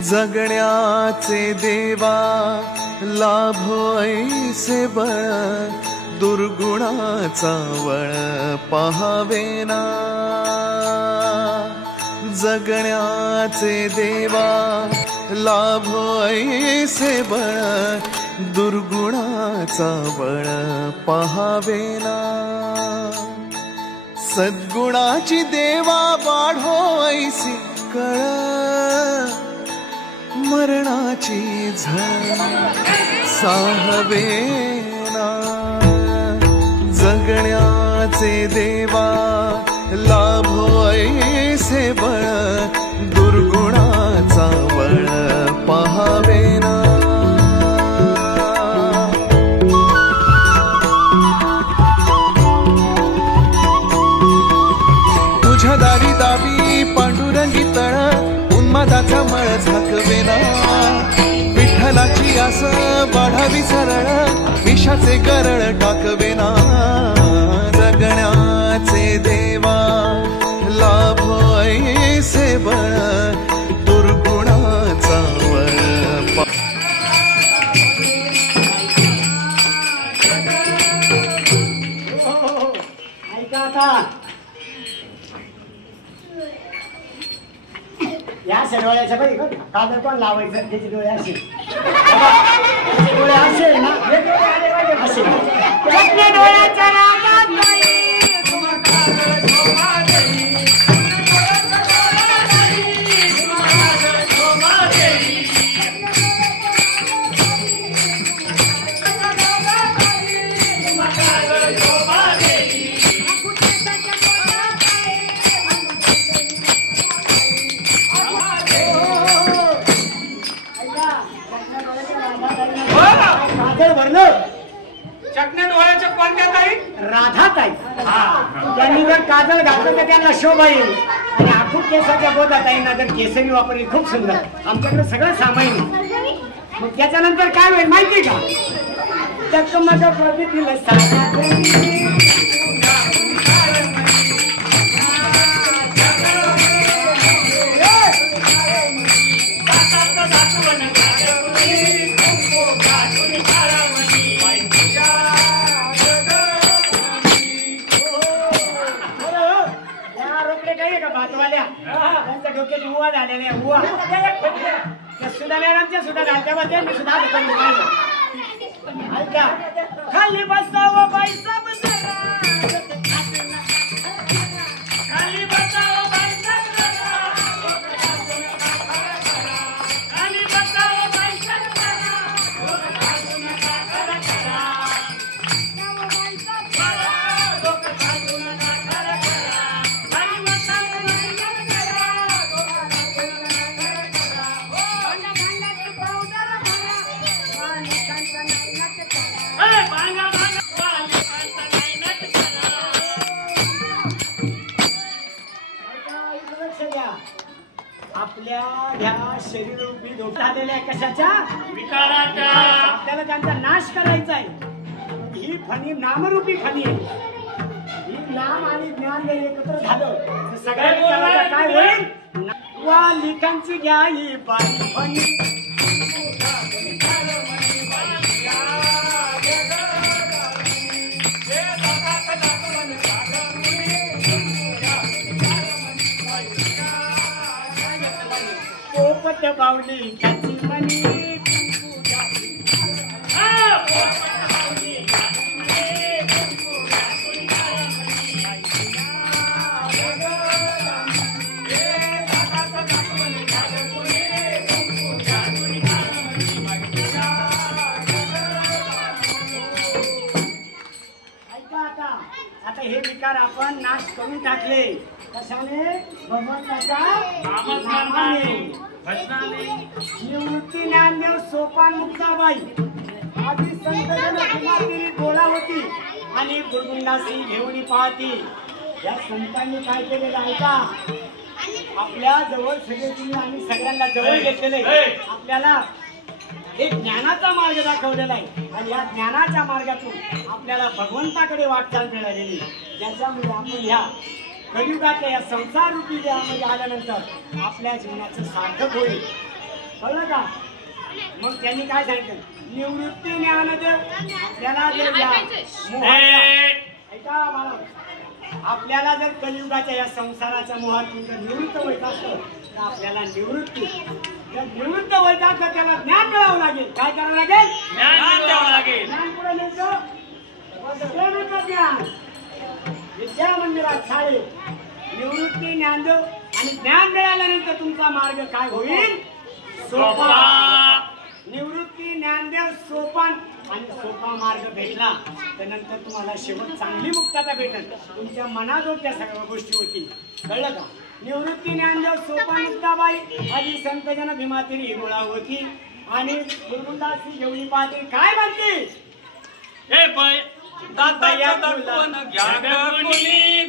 जगण्याचे देवा लाभो ऐसे बळ, दुर्गुणाचा वळ पाहावेना। जगण्याचे देवा लाभो ऐसे बळ, दुर्गुणाचा बळ पाहावेना। सद्गुणाची देवा वाढो ऐसी कळ, मरणाची झळ साहवेना। जगण्याचे देवा लाभो ऐसे बळ, दुर्गुणाचा बळ पाहावेना। तुझ्या दारी दावी पांडुरंगी तळ, उन्मादाचा मळ झाकवेना। विठ्ठलाची आस वाढावी सरळ, विषाचे गरळ टाकवेना। जगण्याचे देवा लाभो ऐसे बळ, दुर्गुणाचा बळ या डोळ्याच्या बाई काजल पण लावायचं, त्याचे डोळे असे डोळे असेल ना, हे डोळे आले पाहिजे असे डोळ्याच्या रागात नाही चकण्या डोळ्याच्या कोणत्या ताई? राधा ताई। त्यांनी जर काजल घातलं तर त्यांना शोभा येईल, आणि आखूड केसाच्या गोदा ताईंना जर केसरी वापरली खूप सुंदर। आमच्याकडे सगळं सामाईन। मग त्याच्यानंतर काय होईल माहिती का? चकमक प्रगतीला त्यांच्या डोक्याची उवा झालेल्या उवा सुद्धा मॅडमच्या सुद्धा घालत्यामध्ये मी सुद्धा ऐका खाली बसावं पैसा खाली बसावं पैसा खाली बसावं पैसा आपल्या ह्या शरीररूपी धोका झालेल्या कशाच्या विकाराच्या आपल्याला त्यांचा नाश करायचा आहे। ही फणी नामरूपी फणी आहे। ही नाम आणि ज्ञान जर एकत्र झालं तर सगळ्या काय होईल? वा लिखांची घ्या ही बाई फणी पोपट बावली खाची मनी आता हे विकार आपण नाश करून टाकले कशाने? भगवंताच्या नामाने निवृत्ती ज्ञानदेव सोपान मुक्ताबाई आधी संत जन डोळा होती आणि गुरुगुंडासी घेऊन पाहती। या संतांनी काय केलेलं आहे का? आपल्या जवळ सगळे तुम्ही आम्ही सगळ्यांना जवळ घेतलेले, आपल्याला एक ज्ञानाचा मार्ग दाखवलेला आहे आणि या ज्ञानाच्या मार्गातून आपल्याला भगवंताकडे वाटचाल मिळालेली, ज्याच्यामुळे आपण ह्या कलियुगातल्या या संसार रूपी देहामध्ये आल्यानंतर आपल्या जीवनाचं सार्थक होईल। कळलं का? मग त्यांनी काय सांगितलं? निवृत्ती ज्ञानदेव आपल्याला जर ऐका मला, आपल्याला जर कलियुगाच्या या संसाराच्या मोहातून जर निवृत्त व्हायचं असतं तर आपल्याला निवृत्ती, जर निवृत्त व्हायचं असतं त्याला ज्ञान मिळावं लागेल. काय करावं लागेल? ज्ञान द्यावं लागेल. ज्ञान कुठे मिळतं? ज्ञान विद्या मंदिरात शाळेत निवृत्ती ज्ञानदेव आणि ज्ञान मिळाल्यानंतर तुमचा मार्ग काय होईल? सोपा. निवृत्ती ज्ञानदेव सोपान आणि सोपा मार्ग भेटला तर नंतर तुम्हाला शेवट चांगली मुक्तता भेटेल. तुमच्या मनाजोग त्या सगळ्या गोष्टी होतील. कळलं का? निवृत्ती ज्ञानदेव सोपान मुक्ताबाई आधी संतजन भीमातिरी गोळा होती आणि गुरुदासी जेवणी पाहतील काय म्हणते? हे पै दाताच्या दर्पण घ्या ग कोणी.